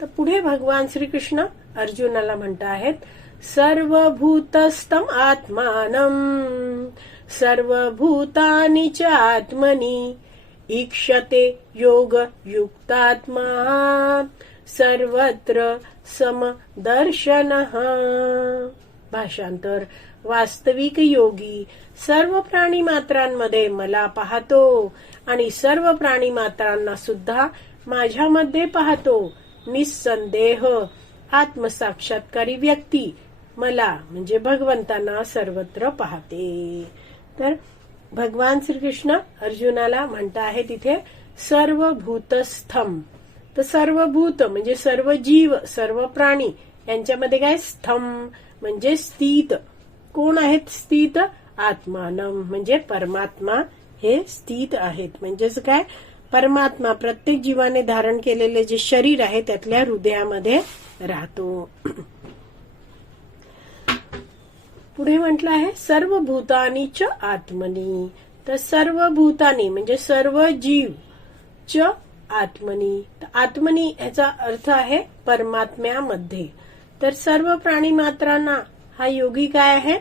तर पुढे भगवान श्रीकृष्ण अर्जुनाला म्हणत आहेत सर्वभूतस्तम आत्मानम सर्वभूतानि च आत्मनी इक्षते योग युक्तात्मा सर्वत्र समदर्शन। भाषांतर वास्तविक योगी सर्व प्राणी मात्रांमध्ये मला पाहतो आणि सर्व प्राणी मात्रांना सुद्धा माझ्यामध्ये पाहतो. निसंदेह आत्मसाक्षात्कारी व्यक्ती. मला म्हणजे भगवंतांना सर्वत्र पाहते. तर भगवान श्रीकृष्ण अर्जुनाला म्हणता आहे तिथे सर्व भूतस्थम तर सर्व भूत म्हणजे सर्व जीव सर्व प्राणी यांच्यामध्ये काय? स्थम म्हणजे स्थित. कोण आहेत स्थित? आत्मानम म्हणजे परमात्मा हे स्थित आहेत. म्हणजेच काय? परमात्मा प्रत्येक जीवाने धारण केलेले जे शरीर आहे त्यातल्या हृदयामध्ये राहतो. पुढे म्हटलं आहे सर्व भूतानी च आत्मनी. तर सर्व भूतानी म्हणजे सर्व जीव च आत्मनी. तर आत्मनी याचा अर्थ आहे परमात्म्यामध्ये. तर सर्व प्राणी मात्रांना हा योगी काय आहे?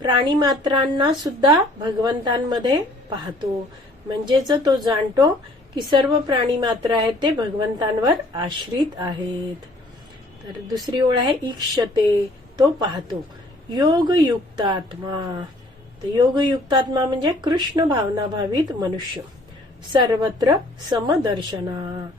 प्राणी मात्रांना सुद्धा भगवंतांमध्ये पाहतो. म्हणजेच तो जाणतो की सर्व प्राणी मात्र आहेत ते भगवंतांवर आश्रित आहेत. तर दुसरी ओळ आहे इक्षते तो पाहतो. योगयुक्तात्मा तर योगयुक्तात्मा म्हणजे कृष्ण भावना भावित मनुष्य. सर्वत्र समदर्शना.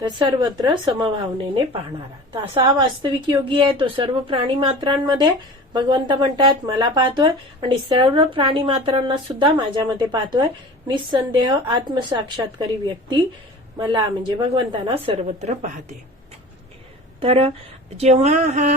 तर सर्वत्र समभावनेने पाहणारा. तर असा हा वास्तविक योगी आहे तो सर्व प्राणी मात्रांमध्ये भगवंत म्हणतात मला पाहतोय आणि सर्व प्राणी मात्रांना सुद्धा माझ्यामध्ये पाहतोय. निसंदेह आत्मसाक्षात्कारी व्यक्ती मला म्हणजे भगवंतांना सर्वत्र पाहते. तर जेव्हा हा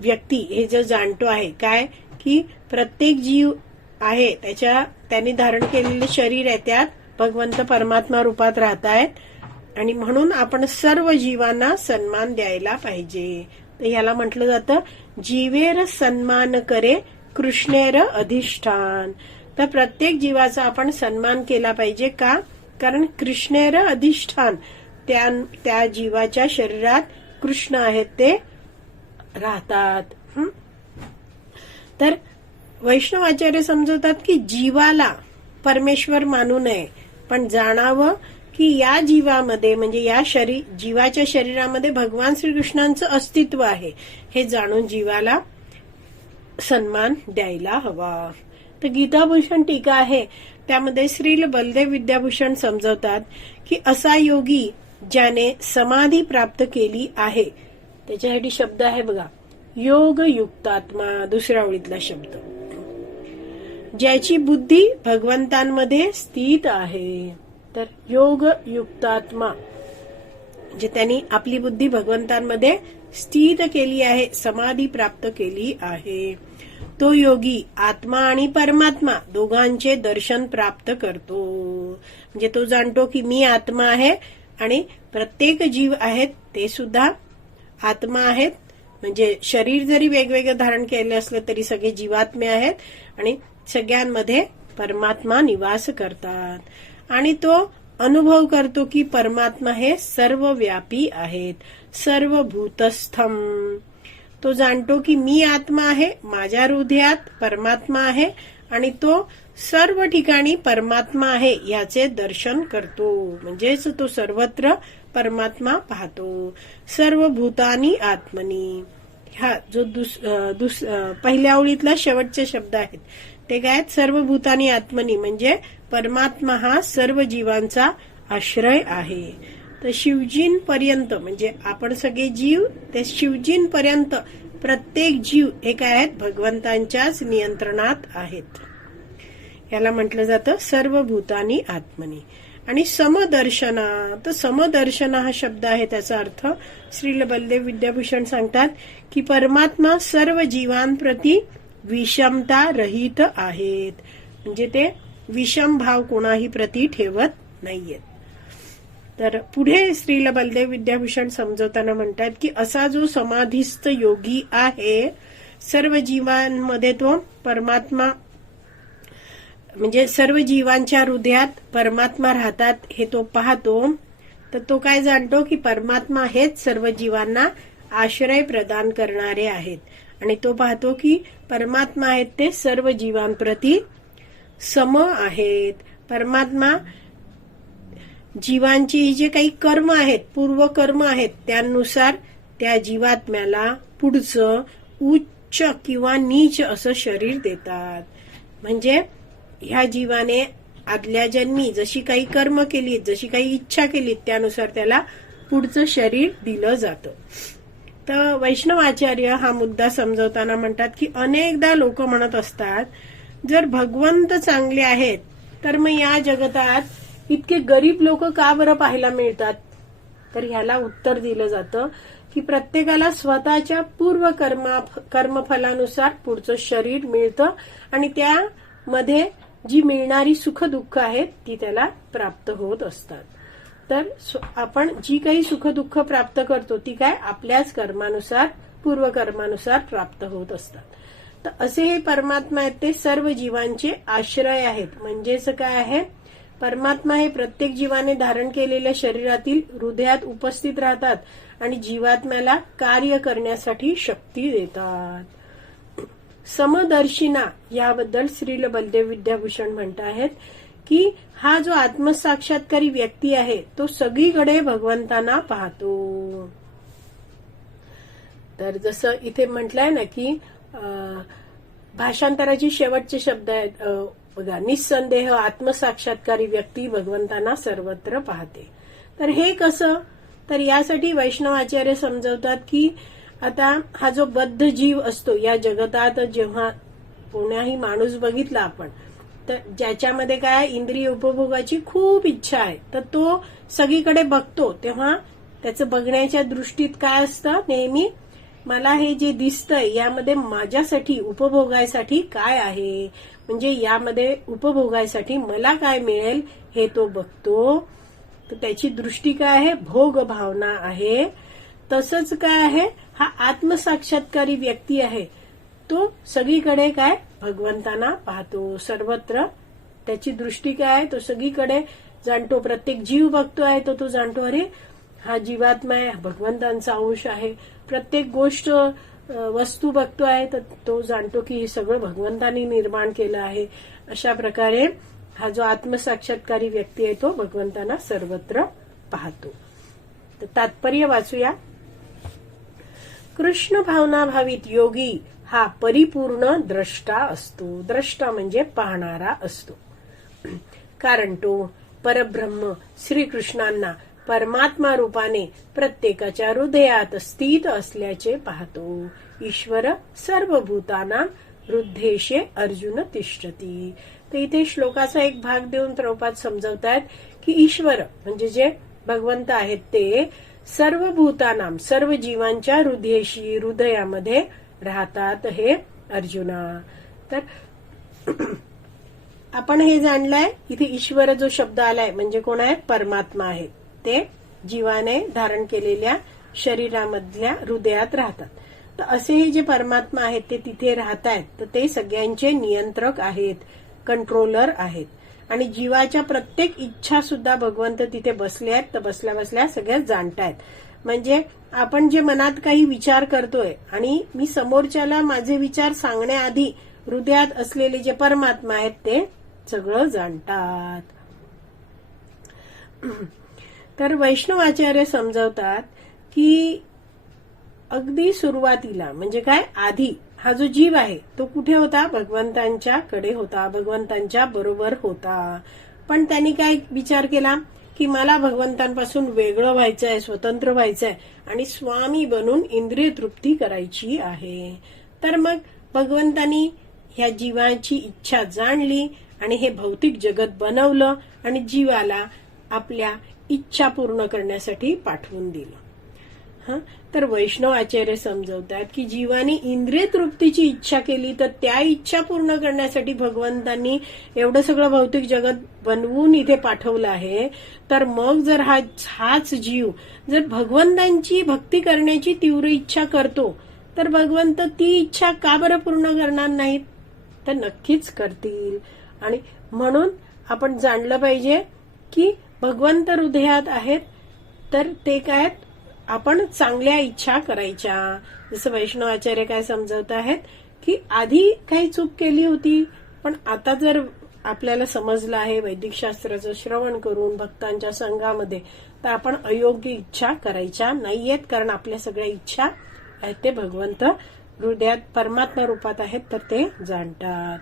व्यक्ती हे जो जाणतो आहे काय की प्रत्येक जीव आहे त्याच्या त्यांनी धारण केलेले शरीर आहे त्यात भगवंत परमात्मा रूपात राहत आहेत आणि म्हणून आपण सर्व जीवांना सन्मान द्यायला पाहिजे. तर याला म्हटलं जातं जीवेर सन्मान करे कृष्णेर अधिष्ठान. तर प्रत्येक जीवाचा आपण सन्मान केला पाहिजे का? कारण कृष्णेर अधिष्ठान त्या त्या जीवाच्या शरीरात कृष्ण आहेत ते राहतात. तर वैष्णवाचार्य समजवतात की जीवाला परमेश्वर मानू नये पण जाणावं की या जीवामध्ये म्हणजे या शरीर जीवाच्या शरीरामध्ये भगवान श्रीकृष्णांचं अस्तित्व आहे. हे जाणून जीवाला सन्मान द्यायला हवा. तर गीताभूषण टीका आहे. त्यामध्ये श्रील बलदेव विद्याभूषण समजवतात की असा योगी ज्याने समाधी प्राप्त केली आहे. त्याच्यासाठी शब्द आहे बघा. योग युक्तात्मा दुसऱ्या ओळीतला शब्द. ज्याची बुद्धी भगवंतांमध्ये स्थित आहे. तर योग युक्तात्मा जे त्यांनी आपली बुद्धी भगवंतांमध्ये स्थित केली आहे समाधी प्राप्त केली आहे. तो योगी आत्मा आणि परमात्मा दोघांचे दर्शन प्राप्त करतो. म्हणजे तो जाणतो की मी आत्मा आहे आणि प्रत्येक जीव आहेत ते सुद्धा आत्मा आहेत. म्हणजे शरीर जरी वेगवेगळं धारण केले असलं तरी सगळे जीवात्मे आहेत आणि सगळ्यांमध्ये परमात्मा निवास करतात. आणि तो अनुभव करतो की परमात्मा हे सर्व व्यापी आहेत. सर्व भूतस्थम तो जाणतो की मी आत्मा आहे माझ्या हृदयात परमात्मा आहे आणि तो सर्व ठिकाणी परमात्मा आहे याचे दर्शन करतो. म्हणजेच तो सर्वत्र परमात्मा पाहतो. सर्व भूतानी आत्मनी. हा जो दुस दुस पहिल्या ओळीतला शेवटचे शब्द आहेत ते काय आहेत? सर्व भूतानी आत्मनी. म्हणजे परमात्मा हा सर्व जीवांचा आश्रय आहे. तर शिवजींपर्यंत म्हणजे आपण सगळे जीव ते शिवजींपर्यंत प्रत्येक जीव हे काय आहेत? भगवंतांच्याच नियंत्रणात आहेत. याला म्हटलं जातं सर्व भूतानी आत्मनी. आणि समदर्शना तर समदर्शना हा शब्द आहे त्याचा अर्थ श्रील बलदेव विद्याभूषण सांगतात की परमात्मा सर्व जीवांप्रती विषमता रहित आहेत. म्हणजे ते विषम भाव कोणाही प्रती ठेवत नाहीयेत. तर पुढे स्त्रील बलदेव विद्याभूषण समजवताना म्हणतात की असा जो समाधिस्थ योगी आहे सर्व जीवांमध्ये तो परमात्मा म्हणजे सर्व जीवांच्या हृदयात परमात्मा राहतात हे तो पाहतो तर तो काय जाणतो की परमात्मा हेच सर्व जीवांना आश्रय प्रदान करणारे आहेत. आणि तो पाहतो की परमात्मा आहेत ते सर्व जीवांप्रती सम आहेत. परमात्मा जीवांची जे काही कर्म आहेत पूर्व कर्म आहेत त्यानुसार त्या जीवात्म्याला पुढचं उच्च किंवा नीच असं शरीर देतात. म्हणजे ह्या जीवाने आदल्या जन्मी जशी काही कर्म केली जशी काही इच्छा केली त्यानुसार त्याला पुढचं शरीर दिलं जातं. तर वैष्णवाचार्य हा मुद्दा समजवताना म्हणतात की अनेकदा लोक म्हणत असतात जर भगवंत चांगले आहेत तर मग या जगतात इतके गरीब लोक का बरं पाहायला मिळतात? तर ह्याला उत्तर दिलं जातं की प्रत्येकाला स्वतःच्या पूर्व कर्मा कर्मफलानुसार पुढचं शरीर मिळतं आणि त्यामध्ये जी मिळणारी सुख दुःख आहेत ती त्याला प्राप्त होत असतात. तर आपण जी काही सुख दुःख प्राप्त करतो ती काय? आपल्याच कर्मानुसार पूर्व कर्मानुसार प्राप्त होत असतात. तर असे हे परमात्मा आहेत ते सर्व जीवांचे आश्रय आहेत. म्हणजेच काय आहे? परमात्मा हे प्रत्येक जीवाने धारण केलेल्या शरीरातील हृदयात उपस्थित राहतात आणि जीवात्म्याला कार्य करण्यासाठी शक्ती देतात. समदर्शिना याबद्दल श्रील बलदेव विद्याभूषण म्हणत आहेत की हा जो आत्मसाक्षात्कारी व्यक्ती आहे तो सगळीकडे भगवंतांना पाहतो. तर जसं इथे म्हटलंय ना की भाषांतराचे शेवटचे शब्द आहेत. बघा निसंदेह आत्मसाक्षात्कारी व्यक्ती भगवंतांना सर्वत्र पाहते. तर हे कसं? तर यासाठी वैष्णव आचार्य समजवतात की आता हा जो बद्ध जीव असतो या जगतात जेव्हा कोणाही माणूस बघितला आपण तर ज्याच्यामध्ये काय इंद्रिय उपभोगाची खूप इच्छा आहे तर तो सगळीकडे बघतो. तेव्हा त्याचं बघण्याच्या दृष्टीत काय असतं? नेहमी मला हे जे दिसतंय यामध्ये माझ्यासाठी उपभोगायसाठी काय आहे? म्हणजे यामध्ये उपभोगायसाठी मला काय मिळेल हे तो बघतो. तर त्याची दृष्टी काय आहे? भोग भावना आहे. तसंच काय आहे? हा आत्मसाक्षात्कारी व्यक्ती आहे. तो सगळीकडे काय? भगवंतांना पाहतो. सर्वत्र त्याची दृष्टी काय आहे? तो सगळीकडे जाणतो. प्रत्येक जीव बघतो आहे तो तो जाणतो. अरे हा जीवात्मा आहे भगवंतांचा अंश आहे. प्रत्येक गोष्ट वस्तू बघतो आहे तर तो जाणतो की हे सगळं भगवंतांनी निर्माण केलं आहे. अशा प्रकारे हा जो आत्मसाक्षात्कारी व्यक्ती आहे तो भगवंतांना सर्वत्र पाहतो. तर तात्पर्य वाचूया. कृष्ण भावना भावित योगी हा परिपूर्ण द्रष्टा असतो. द्रष्टा म्हणजे पाहणारा असतो. कारण तो परब्रह्म श्रीकृष्णांना परमात्मा रूपाने प्रत्येकाच्या हृदयात स्थित असल्याचे पाहतो. ईश्वर सर्व भूताना वृद्धेशे अर्जुन तिष्ठती. तर इथे श्लोकाचा एक भाग देऊन प्रभुपाद समजवतायत की ईश्वर म्हणजे जे भगवंत आहेत ते सर्व भूतानाम सर्व जीवांच्या हृदयशी हृदयामध्ये राहतात हे अर्जुना. तर आपण हे जाणलंय इथे ईश्वर जो शब्द आलाय म्हणजे कोण आहे? परमात्मा आहे. ते जीवाने धारण केलेल्या शरीरामधल्या हृदयात राहतात. तर असे हे जे परमात्मा आहेत ते तिथे राहत आहेत तर ते सगळ्यांचे नियंत्रक आहेत कंट्रोलर आहेत. आणि जीवाच्या प्रत्येक इच्छा सुद्धा भगवंत तिथे बसले आहेत तर बसल्या बसल्या सगळ्या जाणतायत. म्हणजे आपण जे मनात काही विचार करतोय आणि मी समोरच्याला माझे विचार सांगण्याआधी हृदयात असलेले जे परमात्मा आहेत ते सगळं जाणतात. तर वैष्णवाचार्य समजवतात की अगदी सुरुवातीला म्हणजे काय? आधी. हा जो जीव आहे तो कुठे होता? भगवंतांच्या कडे होता. भगवंतांच्या बरोबर होता. पण त्यांनी काय विचार केला? की मला भगवंतांपासून वेगळं व्हायचं आहे स्वतंत्र व्हायचं आहे आणि स्वामी बनून इंद्रिय तृप्ती करायची आहे. तर मग भगवंतांनी ह्या जीवाची इच्छा जाणली आणि हे भौतिक जगत बनवलं आणि जीवाला आपल्या इच्छा पूर्ण करण्यासाठी पाठवून दिलं. हा? तर वैष्णव आचार्य समजवतात की जीवाने इंद्रिय तृप्तीची इच्छा केली तर त्या इच्छा पूर्ण करण्यासाठी भगवंतांनी एवढं सगळं भौतिक जगत बनवून इथे पाठवलं आहे. तर मग जर हा हाच जीव जर भगवंतांची भक्ती करण्याची तीव्र इच्छा करतो तर भगवंत ती इच्छा का बरं पूर्ण करणार नाहीत? तर नक्कीच करतील. आणि म्हणून आपण जाणलं पाहिजे की भगवंत हृदयात आहेत तर ते काय आपण चांगल्या इच्छा करायच्या. जसं वैष्णव आचार्य काय समजवत आहेत की आधी काही चूक केली होती पण आता जर आपल्याला समजलं आहे वैदिक शास्त्राचं श्रवण करून भक्तांच्या संघामध्ये तर आपण अयोग्य इच्छा करायच्या नाहीयेत कारण आपल्या सगळ्या इच्छा आहेत ते भगवंत हृदयात परमात्मा रूपात आहेत तर ते जाणतात.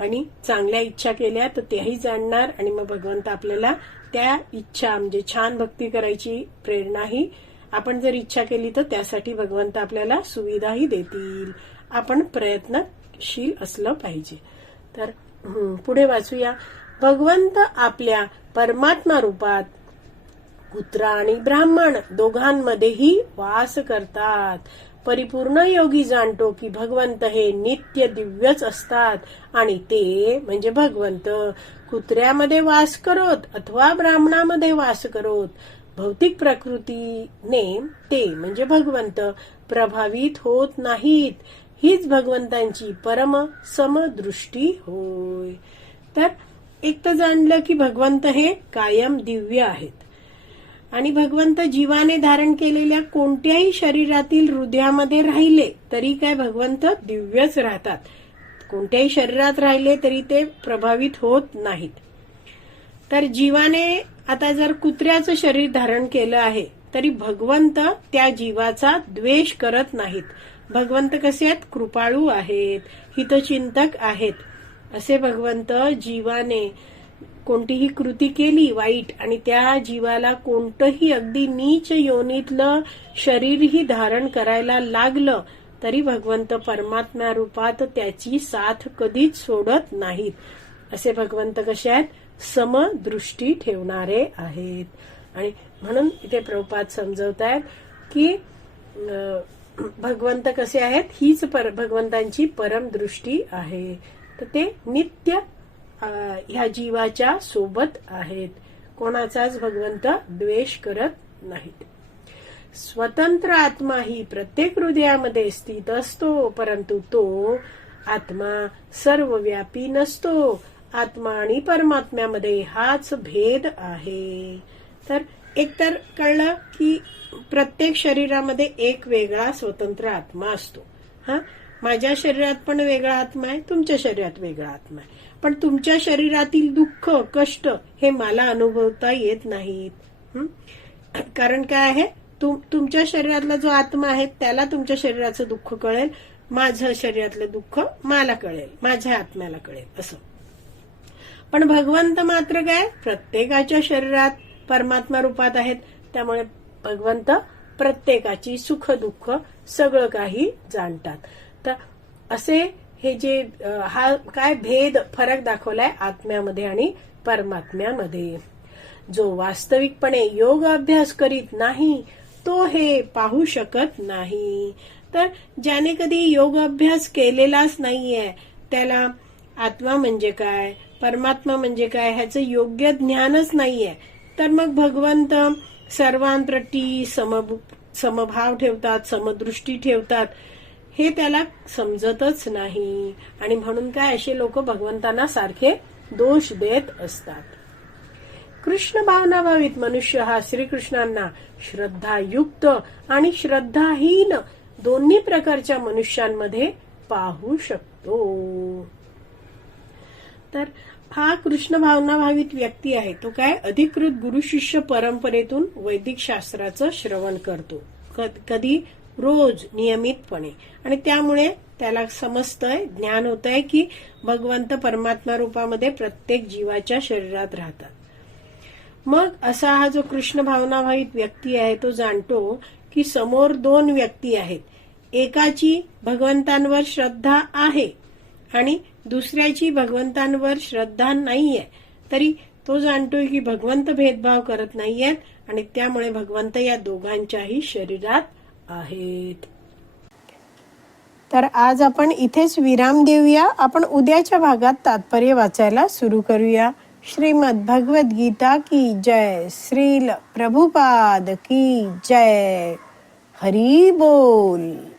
आणि चांगल्या इच्छा केल्या तर त्याही जाणणार आणि मग भगवंत आपल्याला त्या इच्छा म्हणजे छान भक्ती करायची प्रेरणाही आपण जर इच्छा केली तर त्यासाठी भगवंत आपल्याला सुविधाही देतील. आपण प्रयत्नशील असलं पाहिजे. तर पुढे वाचूया. भगवंत आपल्या परमात्मा रूपात कुत्रा आणि ब्राह्मण दोघांमध्येही वास करतात. परिपूर्ण योगी जाणतो की भगवंत हे नित्य दिव्यच असतात. आणि ते म्हणजे भगवंत. कुत्र्यामध्ये वास करोत अथवा ब्राह्मणामध्ये वास करोत भौतिक प्रकृतीने ते म्हणजे भगवंत प्रभावित होत नाहीत. हीच भगवंतांची परम समदृष्टी होय. तर एक तर जाणलं की भगवंत हे कायम दिव्य आहेत. आणि भगवंत जीवाने धारण केलेल्या कोणत्याही शरीरातील हृदयामध्ये राहिले तरी काय भगवंत दिव्यच राहतात. कोणत्याही शरीरात राहिले तरी ते प्रभावित होत नाहीत. तर जीवाने आता जर कुत्र्याचं शरीर धारण केलं आहे तरी भगवंत त्या जीवाचा द्वेष करत नाहीत. भगवंत कसे आहेत? कृपाळू आहेत हितचिंतक आहेत. असे भगवंत जीवाने कोणतीही कृती केली वाईट आणि त्या जीवाला कोणतंही अगदी नीच योनीतलं शरीरही धारण करायला लागलं तरी भगवंत परमात्मा रूपात त्याची साथ कधीच सोडत नाहीत. असे भगवंत कसे आहेत? समदृष्टी ठेवणारे आहेत. आणि म्हणून इथे प्रभुपात आहेत की भगवंत कसे आहेत? हीच पर भगवंतांची परमदृष्टी आहे. तर ते नित्य ह्या जीवाच्या सोबत आहेत. कोणाचाच भगवंत द्वेष करत नाहीत. स्वतंत्र आत्मा ही प्रत्येक हृदयामध्ये स्थित असतो परंतु तो आत्मा सर्वव्यापी नसतो. आत्मा आणि परमात्म्यामध्ये हाच भेद आहे. तर एकतर कळलं की प्रत्येक शरीरामध्ये एक वेगळा स्वतंत्र आत्मा असतो. हा? माझ्या शरीरात पण वेगळा आत्मा आहे तुमच्या शरीरात वेगळा आत्मा आहे. पण तुमच्या शरीरातील दुःख कष्ट हे मला अनुभवता येत नाहीत. कारण काय आहे? तुम तुमच्या शरीरातला जो आत्मा आहे त्याला तुमच्या शरीराचं दुःख कळेल माझं शरीरातलं दुःख मला कळेल माझ्या आत्म्याला कळेल असं. पण भगवंत मात्र काय? प्रत्येकाच्या शरीरात परमात्मा रूपात आहेत त्यामुळे भगवंत प्रत्येकाची सुख दुःख सगळं काही जाणतात. तर असे हे जे हा काय भेद फरक दाखवलाय आत्म्यामध्ये आणि परमात्म्यामध्ये. जो वास्तविकपणे योग अभ्यास करीत नाही तो हे पाहू शकत नाही. तर ज्याने कधी योग अभ्यास केलेलाच नाहीये त्याला आत्मा म्हणजे काय परमात्मा म्हणजे काय ह्याचं योग्य ज्ञानच नाहीये. तर मग भगवंत सर्वांप्रती सम समभाव ठेवतात समदृष्टी ठेवतात. हे त्याला समजतच नाही. आणि म्हणून काय असे लोक भगवंतांना सारखे दोष देत असतात. कृष्ण भावनाभावित मनुष्य हा श्रीकृष्णांना श्रद्धायुक्त आणि श्रद्धाहीन दोन्ही प्रकारच्या मनुष्यांमध्ये पाहू शकतो. तर हा कृष्ण भावनाभावित व्यक्ती आहे तो काय अधिकृत गुरु शिष्य परंपरेतून वैदिक शास्त्राचं श्रवण करतो. कधी रोज नियमितपणे. आणि त्यामुळे त्याला समजतंय ज्ञान होत आहे की भगवंत परमात्मा रूपामध्ये प्रत्येक जीवाच्या शरीरात राहतात. मग असा हा जो कृष्ण भावनाभावित व्यक्ती आहे तो जाणतो की समोर दोन व्यक्ती आहेत. एकाची भगवंतांवर श्रद्धा आहे आणि दुसऱ्याची भगवंतांवर श्रद्धा नाहीये. तरी तो जाणतोय की भगवंत भेदभाव करत नाहीयेत आणि त्यामुळे भगवंत या दोघांच्याही शरीरात आहेत. तर आज आपण इथेच विराम देऊया. आपण उद्याच्या भागात तात्पर्य वाचायला सुरू करूया. श्रीमद भगवत गीता की जय. श्रील प्रभुपाद की जय. हरी बोल.